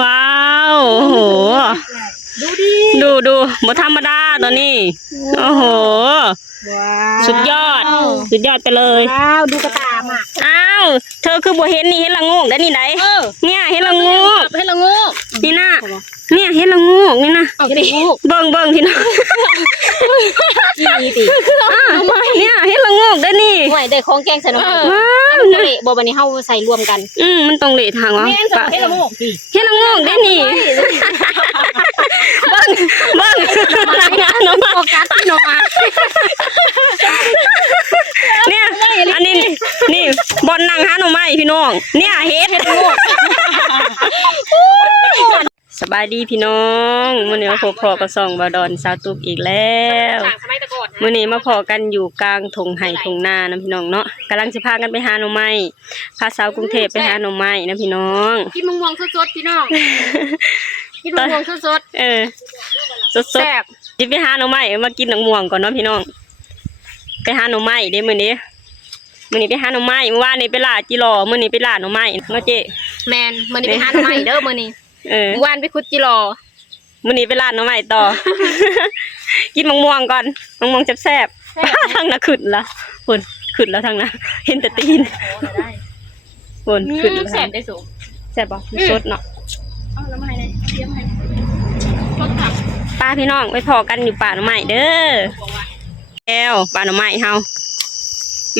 ว้าวโอ้โหดูบ่ธรรมดาตัวนี้โอ้โหสุดยอดไปเลยว้าวดูกระตามอ่ะอ้าวเธอคือบ่เห็นนี่เห็นละโงกได้นี่ไหนเนี่ยเห็นละโงกนี่นะเนี่ยเห็นละโงกนี่นะเบิ่งพี่น้องเนี่ยเห็นละโงกได้นี่ห่วยได้ของแกงใส่น้ำมันเละบ่บัดนี้เฮาใส่รวมกันมันต้องเละทางวะเห็นละโงกได้นี่เบิ่งรายงานออกมาเนี่ยอันนี้นี่บอลนั่งหาหน่อไม้พี่น้องเนี่ยเฮ็ดสบายดีพี่น้องมื้อนี้มาพบกับส่องบาดอนสาวตุกอีกแล้วมื้อนี้มาพอกันอยู่กลางทงไห่ทงนานะพี่น้องเนาะกำลังสิพากันไปหาหน่อไม้พาสาวกรุงเทพไปหาหน่อไม้นะพี่น้องกินมะม่วงสดๆพี่น้องกินมะม่วงสดสดๆจะไปหาหน่อไม้มากินหนังม่วงก่อนเนาะพี่น้องไปหาหน่อไม้เด้มื้อนี้ไปหาหน่อไม้เมื่อวานนี้ไปล่าจิรอมื้อนี้ไปล่าหน่อไม้เนาะเจ๊แมนมื้อนี้ไปหาหน่อไม้เด้อมื้อนี้เมื่อวานไปขุดจิรอมื้อนี้ไปล่าหน่อไม้ต่อกินมะม่วงก่อนมะม่วงแซ่บๆทางน่ะขึ้นละพุ่นขึ้นแล้วทางน่ะเห็นแต่ตีนพุ่นขึ้นแซ่บได้สูงแซ่บบ่สดเนาะเอาหน่อไม้เลยเตรียมให้สดค่ะป้าพี่น้องไปพอกันอยู่ป่าหน่อไม้เด้อแล้วป่าหน่อไม้เฮา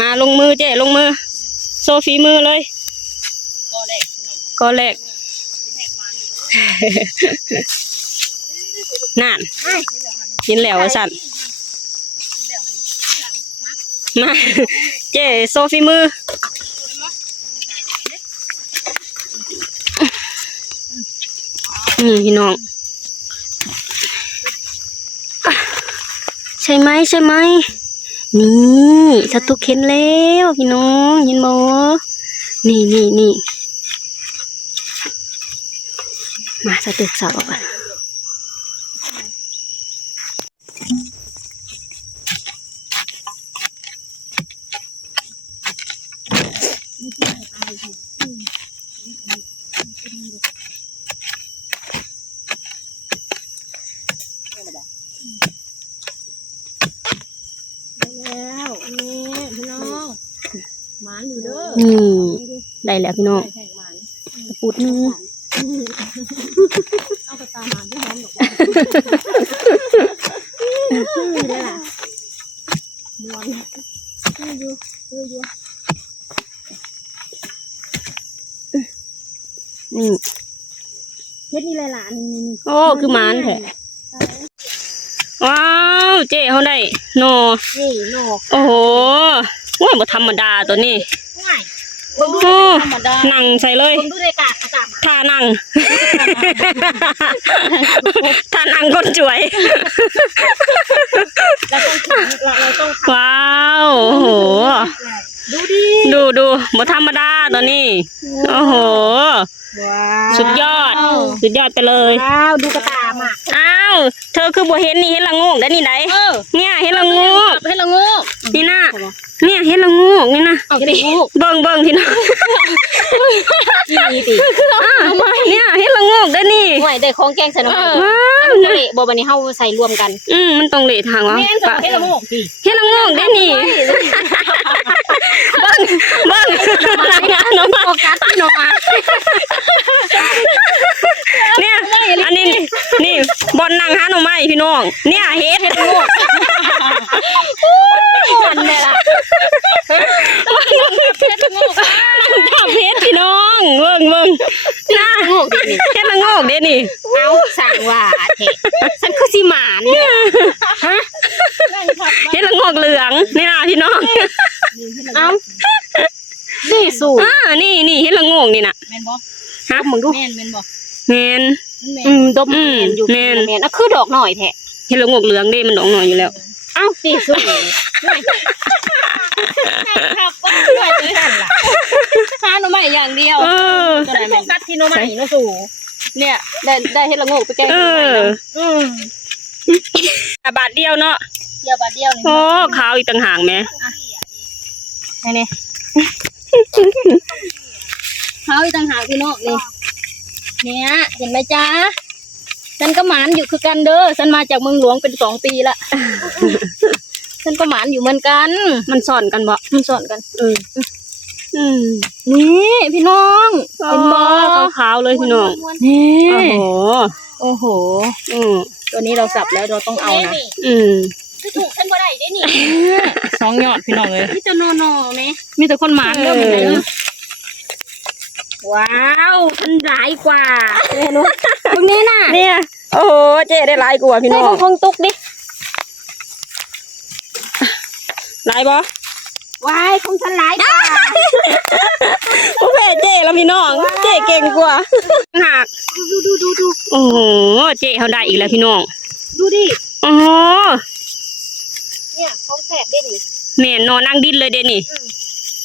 มาลงมือเจ๊ลงมือโซฟีมือเลยก็แรกนั่นกินแล้วสั่นมาเจ๊โซฟีมือพี่น้องใช่ไหมนี่สตุกเห็นแล้วพี่น้องเห็นบ่นี่มาสตุกสาวกันได้แล้วพี่น้องตะปูดนึงเอากระตาหมานที่หอมดอกได้ล่ะม่วงอยู่นี่เฮ็ดนี่เลยล่ะนี่โอ้คือหมานแท้ว้าวเจ๊เขาได้โนโอ้โหว่าบ่ธรรมดาตัวนี้นั่งใส่เลยท่านั่งคนสวยว้าวโอ้โหดูบ่ธรรมดาตัวนี้โอ้โหสุดยอดไปเลยว้าวดูกระตามอ่ะอ้าวเธอคือบ่เห็นนี่เห็นละโงกได้นี่ไหนเนี่ยเห็นละโงกนี่นะเนี่ยเห็นละโงกนี่นะเบิ่งพี่น้องเนี่ยเห็นละโงกได้นี่ห่วยได้ของแกงใส่น้ำมันเละบ่บัดนี้เฮาใส่รวมกันมันต้องเละทางวะเห็นละโงกได้นี่เบิ่งรายงานออกมาเนี่ยอันนี้นี่บอลนั่งหาหน่อไม้พี่น้องเนี่ยเฮ็ดมันเนี่ยล่ะจับเฮ็ดพี่น้องเบิ่งน่าโงกดิเฮ็ดละโงกเด้นี่เอาสั่งว่าเถอะฉันคือสิหมานเนี่ยฮะเฮ็ดละโงกเหลืองนี่นะพี่น้องเอานี่สูนี่เฮ็ดละโงกนี่น่ะแม่นบ่ฮะมึงดูแม่นบ่แม่นดมแม่นอยู่แม่นอ่ะคือดอกหน่อยแท้เฮ็ดละโงกเหลืองเด้มันดอกหน่อยอยู่แล้วเอ้าสิสูครับว่าด้วยด้วยหั่นล่ะหาหน่อไม้อย่างเดียวตัวไหนแม่นกัดที่หน่อไม้เนาะสูเนี่ยได้เฮ็ดละโงกไปแกงบาทเดียวเนาะเดียวบาทเดียวนี่โอ้ขาวอีกต่างหากแม่นี่ขาวอีกต่างหากพี่น้องนี่ เนี่ยเห็นไหมจ๊ะฉันก็หมานอยู่คือกันเด้อฉันมาจากเมืองหลวงเป็น2 ปีละ ฉันก็หมานอยู่เหมือนกัน มันสอนกันบ่ มันสอนกัน อืม นี่พี่น้องเห็นบ่ ขาวๆเลยพี่น้อง นี่ โอ้โห ตัวนี้เราสับแล้วเราต้องเอานะ คือถูกฉันบ่ได้ได้นี่ 2 ยอดพี่น้องเลย นี่จะโนโน่ไหม มีแต่คนหมานเด้อมีไหน ว้าวฉันร้ายกว่า ตรงนี้น่ะ เนี่ยโอ้โหเจ๊ได้หลายกว่าพี่น้อง คงตุกดิ หลายบ่ ว้ายของฉันร้ายกว่า โอ้แม่เจ๊แล้วพี่น้องเจ๊เก่งกว่าหัก ดู โอ้โหเจ๊เขาได้อีกแล้วพี่น้อง ดูดิ โอ้โห เนี่ยของแสบได้นี่ แม่นอนนั่งดิ้นเลยเดี๋ยวนี้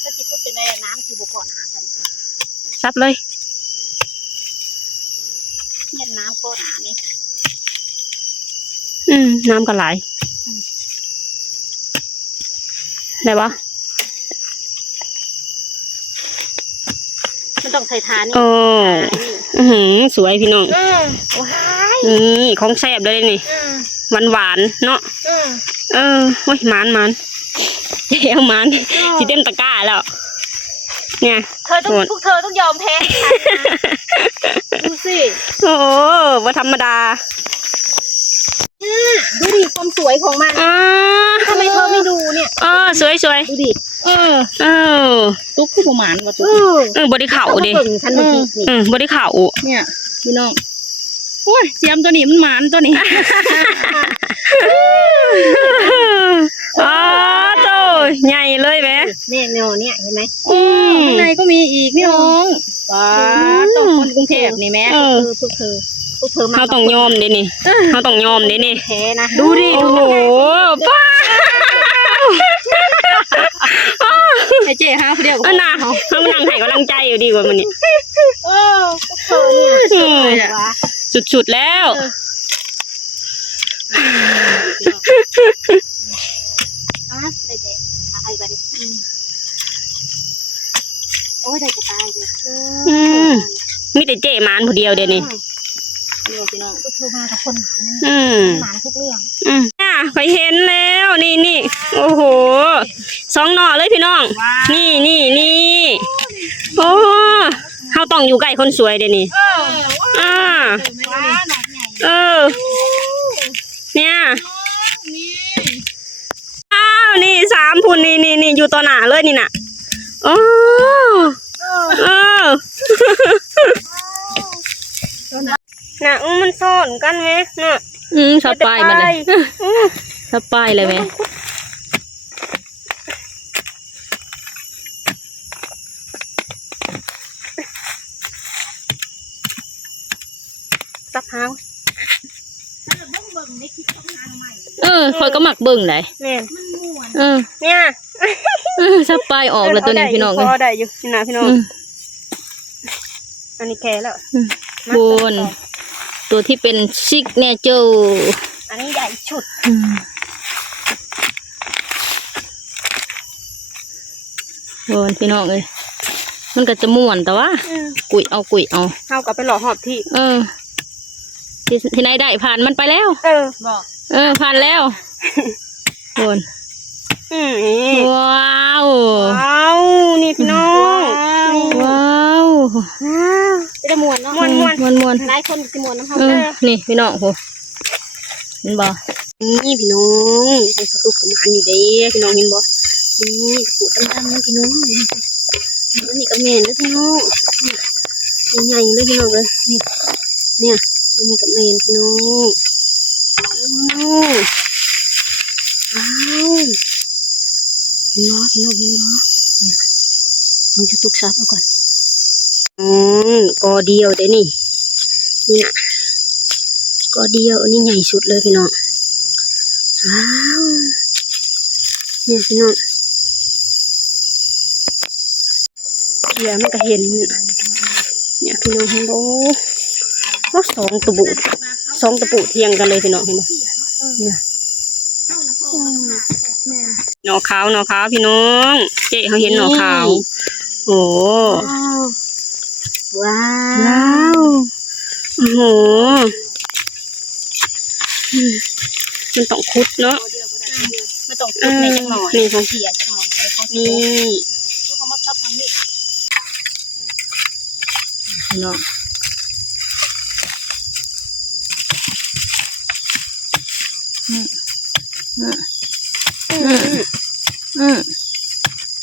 ฉันสิคุดจะได้น้ำสิบุก่อนหาฉัน ซับเลย เย็นน้ำก่อนหานี่ น้ำก็ไหลได้ปะ มันต้องใส่ทานนี่ โอ้สวยพี่น้อง ว้าย นี่ของแซ่บเลยนี่หวานๆเนาะโอ้ยหมานเจ๊เอาหมานสิเต็มตะกร้าแล้วเนี่ย พวกเธอต้องยอมแพ้ดูสิ โอ้ว่าธรรมดา ดูดิความสวยของมันทำไมเธอไม่ดูเนี่ย สวย ดูดิ ตุกคือประมาณว่าตุก บริเข่าดิ เบิ่งฉันเมื่อกี้นี่ บริเข่า เนี่ยพี่น้องโอ้ยเจียมตัวนี้มันหมานตัวนี้ โตใหญ่เลยแม่ เนี่ยเนี่ยเห็นไหม ข้างในก็มีอีกพี่น้องว้าต้องคนกรุงเทพนี่แม่ พวกเธอมา เขาต้องยอมเด้นี่เขาต้องยอมเด้นี่ แพ้นะ ดูดิ โอ้โหป้า ไอ้เจ๊ฮะเดียว น่ะเขานั่งให้กำลังใจอยู่ดีกว่ามันนี่ พวกเธอเนี่ยว้า สุดๆแล้ว ได้เด็กอะไรบ้าดิโอ้ยได้จะตายเลย มีแต่เจ๊หมานผู้เดียวเดี๋ยวนี้ พี่น้อง พวกเธอมากับคนหมานนั่นหมานทุกเรื่อง ไปเห็นแล้วนี่โอ้โห2 หน่อเลยพี่น้อง นี่โอ้เขาต้องอยู่ใกล้คนสวยเดี๋ยวนี้เนี่ยนี่3 พุ่นนี่อยู่ต่อหน้าเลยนี่น่ะโอ้น่ะมันซ่อนกันไหมน่ะสปายมันเลยสปายเลยไหม ซับเฮา คอยก็หมักเบิ่งเลย เนี่ย เนี่ยสปายออกแล้วตัวนี้พี่น้องเลย พอได้อยู่นี่นะพี่น้องอันนี้แค่แล้ว บนตัวที่เป็นซิกเนเจอร์ อันนี้ใหญ่ชุด บนพี่น้องเลยมันก็จะม่วนแต่ว่ากุยเอาเฮากับไปหล่อหอบที่ ที่ไหนได้ผ่านมันไปแล้ว บอก ผ่านแล้วบนว้าว นี่พี่น้อง ว้าว จะได้มวนเนาะ ม่วน หลายคนสิมวนน้ำเขา นี่พี่น้องโหเห็นบ่ นี่พี่น้องให้สตุกกับมันอยู่เด้พี่น้องเห็นบ่นี่ปูดดำๆนะพี่น้องอันนี้ก็แม่นนะพี่น้องใหญ่ๆเลยพี่น้องเลยเนี่ยอันนี้ก็แม่นพี่น้องว้าวเห็นบ่เนี่ยมันจะตุกซับเอาก่อนกอเดียวเด้นี่เนี่ยกอเดียวอันนี้ใหญ่สุดเลยพี่น้องว้าวเนี่ยพี่น้องเดี๋ยวมันก็เห็นเนี่ยพี่น้องเห็นบ่2 ตะปูเทียงกันเลยพี่น้องเห็นบ่เนี่ยหน่อขาวพี่น้องเจ๊เขาเห็นหน่อขาวโอ้ว้าว โอ้โหมันต้องคุดเนาะ ไม่ต้องคุดในจังหน่อย นี่ของ เขี่ยจังหน่อยเลยเขา นี่ ทุกคนมาชอบทางนี้ เนาะ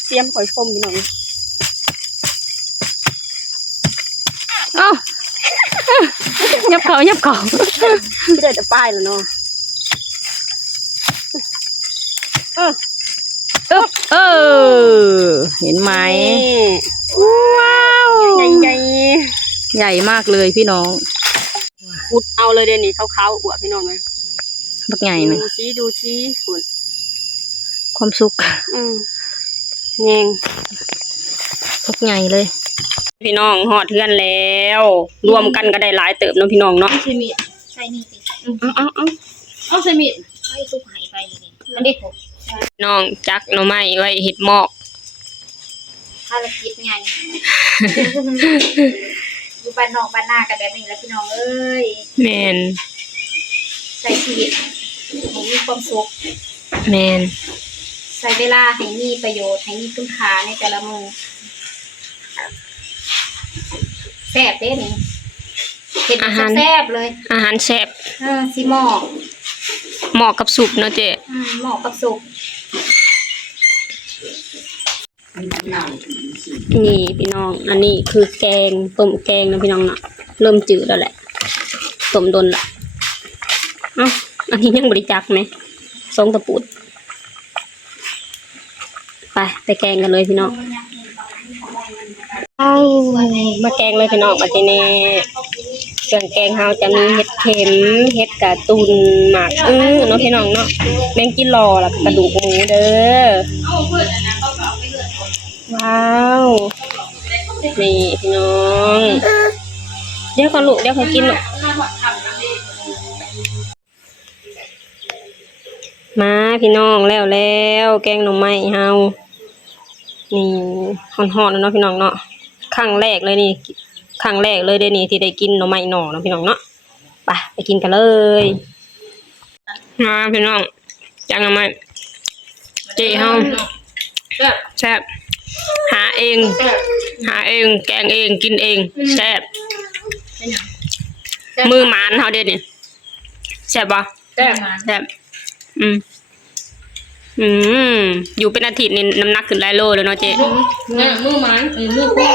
เตรียมข่อยคมพี่น้องเอ้ายับเขาไม่ได้จะป้ายแล้วเนาะเห็นไหม ว้าวใหญ่ ใหญ่มากเลยพี่น้อง ๆขุดเอาเลยเดี๋ยวนี้ขาวๆอวบพี่น้องเลย บักใหญ่ไหม ดูชี้ขุด ความสุข แยง บักใหญ่เลย พี่น้องหอดเทือนแล้ว รวมกันก็ได้หลายเติบเนาะพี่น้องเนาะ ใส่มีดใส่นี่สิ เอา ใส่มีดให้ทุกหายไปนี่อันนี้ผม น้องจักหน่อไม้ไว้เฮ็ดหมอก ภารกิจไงอยู่บ้านนอกบ้านนากันแบบนี้แล้วพี่น้องเอ้ย แม่น ใส่ชีวิตให้มีความสุข แม่น ใส่เวลาให้มีประโยชน์ให้มีคุณค่าในแต่ละมื้อแซ่บเด้นี่เห็ดแซ่บเลย อาหารแซ่บ สิหม้อ เหมาะกับสุปเนาะเจ๊ เหมาะกับสุก นี่พี่น้อง อันนี้คือแกงต้มแกงนะพี่น้องเนาะเริ่มจืดแล้วแหละต้มดนละเอ้าอันนี้ยังบริจักไหมทรงตะปูดไปแกงกันเลยพี่น้องเอามาแกงเลยพี่น้องมาทีนี้เครื่องแกงเฮาจะมีเห็ดเข็มเห็ดกระตุนหมากเนาะพี่น้องเนาะแมงกิโลแล้วก็กระดูกหมูเด้อว้าวนี่พี่น้องเดี๋ยวก่อนลูกเดี๋ยวเขากินลูกมาพี่น้องแล้วแกงหน่อไม้เฮานี่ฮ้อนๆแล้วเนาะพี่น้องเนาะครั้งแรกเลยนี่ครั้งแรกเลยเดี๋ยวนี้ที่ได้กินหน่อไม้หน่อเนาะพี่น้องเนาะไปกินกันเลยมาพี่น้องจังหน่อไม้เจ๊เฮาแซ่บหาเองแกงเองกินเองแซ่บมือหมานเฮาเด็ดนี่แซ่บบ่แซ่บอยู่เป็นอาทิตย์นี่น้ำหนักขึ้นหลายโลเลยเนาะเจ๊ เนี่ยมือมันมือคู่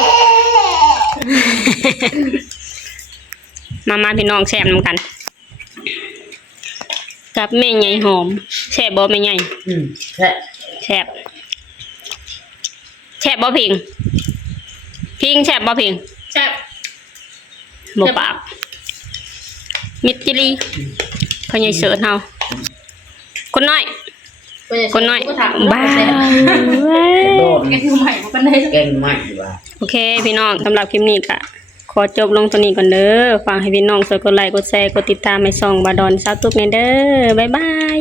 มาพี่น้องแซ่บนำกัน กับแม่ใหญ่หอมแซ่บบ่แม่ใหญ่แซ่บบ่พิงแซ่บบ่พิง แซ่บ บ่ปากมิดจิลีพ่อใหญ่เสิร์ชเฮาคนน้อยบ้า แกงใหม่ก็เป็นได้ เก่งมากว่า โอเคพี่น้องสำหรับคลิปนี้ก็ขอจบลงตัวนี้ก่อนเด้อฝากให้พี่น้องช่วยกดไลค์กดแชร์กดติดตามให้ช่องบาดอนสาวตุ๊กแม่เด้อบ๊ายบาย